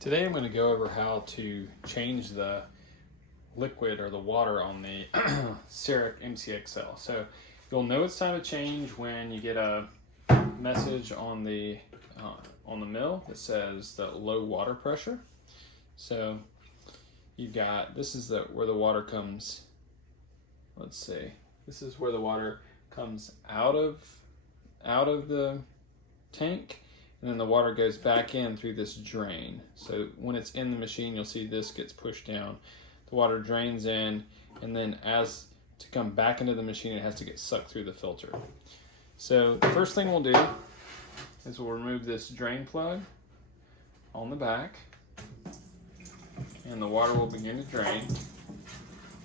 Today I'm going to go over how to change the liquid or the water on the Ceric MCXL. So you'll know it's time to change when you get a message on the mill that says the low water pressure. So you've got, this is where the water comes, let's see, this is where the water comes out of the tank, and then the water goes back in through this drain. So when it's in the machine, you'll see this gets pushed down. The water drains in, and then as to come back into the machine, it has to get sucked through the filter. So the first thing we'll do is we'll remove this drain plug on the back, and the water will begin to drain.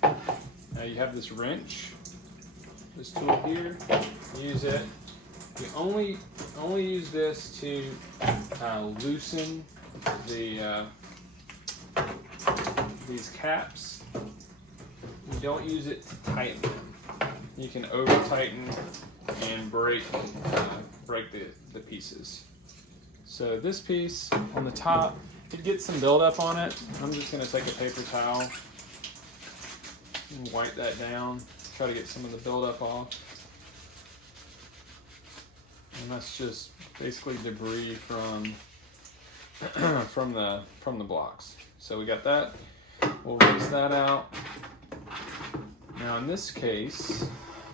Now you have this wrench, this tool here, use it. You only use this to loosen these caps. You don't use it to tighten them. You can over tighten and break the pieces. So this piece on the top, it gets some buildup on it. I'm just going to take a paper towel and wipe that down. Try to get some of the buildup off. And that's just basically debris from the blocks. So we got that. We'll rinse that out. Now in this case,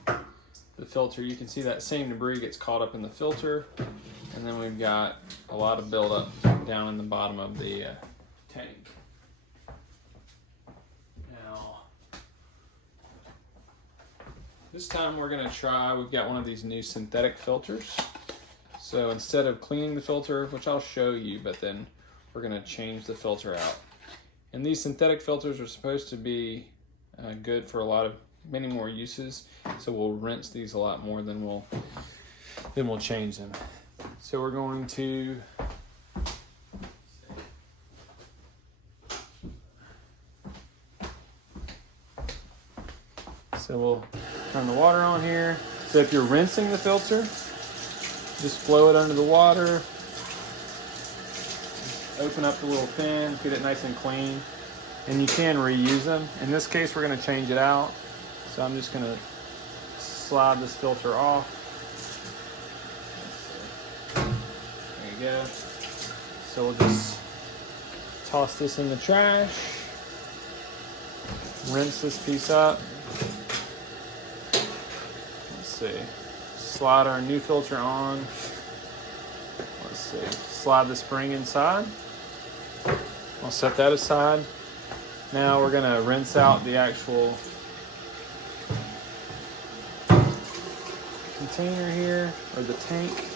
the filter, you can see that same debris gets caught up in the filter, and then we've got a lot of buildup down in the bottom of the tank. Now, this time we're going to try, we've got one of these new synthetic filters. So instead of cleaning the filter, which I'll show you, but then we're going to change the filter out. And these synthetic filters are supposed to be good for many more uses. So we'll rinse these a lot more than we'll change them. So we're going to we'll turn the water on here. So if you're rinsing the filter, just flow it under the water, open up the little fins, get it nice and clean, and you can reuse them. In this case, we're going to change it out. So I'm just going to slide this filter off. There you go. So we'll just toss this in the trash, rinse this piece up. Let's see. Slide our new filter on. Let's see. Slide the spring inside. I'll set that aside. Now we're going to rinse out the actual container here, or the tank.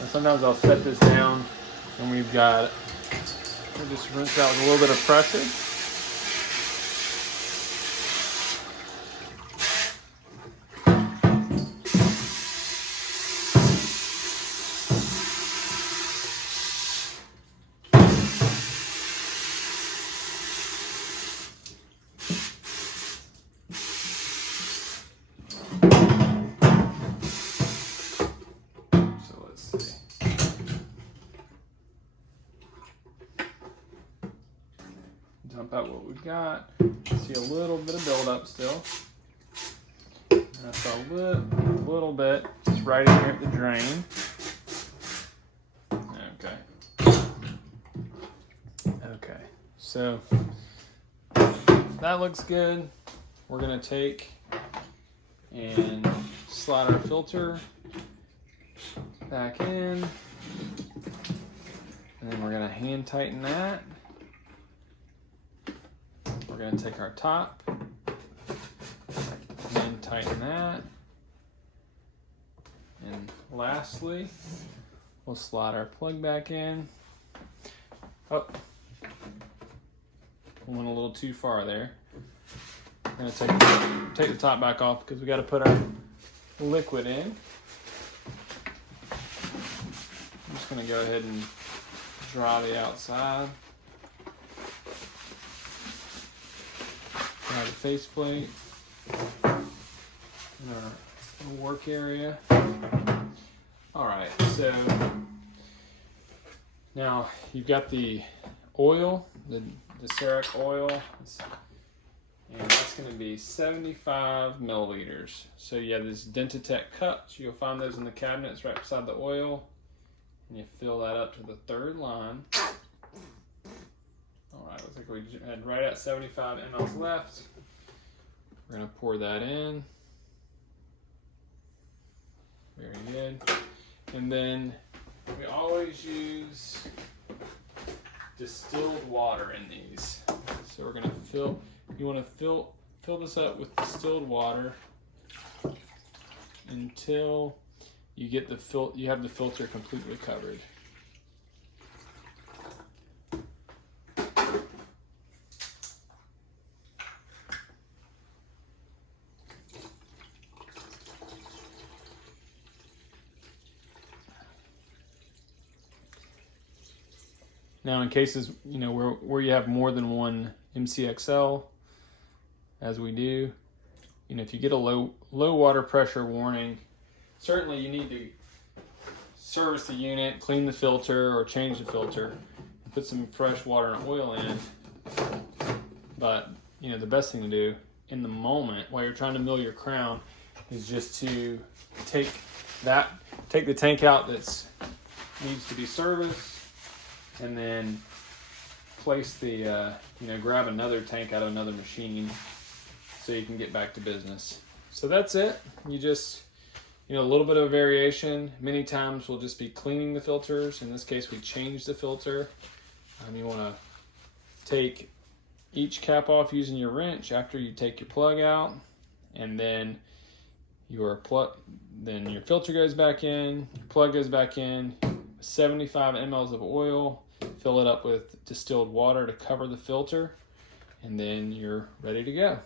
And sometimes I'll set this down and we'll just rinse out with a little bit of pressure. So let's see. Dump out what we've got. See a little bit of buildup still. That's a little bit. It's right in here at the drain. Okay. So that looks good. We're gonna take and slide our filter back in, and then we're gonna hand tighten that. We're going to take our top and tighten that. And lastly, we'll slide our plug back in. Oh, went a little too far there. We're going to take the top back off because we got to put our liquid in. I'm just going to go ahead and dry the outside. Dry the faceplate. And our work area. All right, so now you've got the oil, the Cerac oil, and that's going to be 75 milliliters. So you have this Dentatec cups. You'll find those in the cabinets right beside the oil, and you fill that up to the third line. All right, looks like we had right at 75 mLs left. We're going to pour that in. Very good. And then we always use distilled water in these. So we're going to fill, you want to fill this up with distilled water until you get you have the filter completely covered. Now, in cases where you have more than one MCXL, as we do, if you get a low water pressure warning, certainly you need to service the unit, clean the filter, or change the filter, and put some fresh water and oil in. But the best thing to do in the moment while you're trying to mill your crown is just to take the tank out that's needs to be serviced, and then place the, grab another tank out of another machine so you can get back to business. So that's it. You just, a little bit of variation. Many times we'll just be cleaning the filters. In this case, we change the filter. You want to take each cap off using your wrench after you take your plug out, and then your filter goes back in, your plug goes back in, 75 mLs of oil, fill it up with distilled water to cover the filter, and then you're ready to go.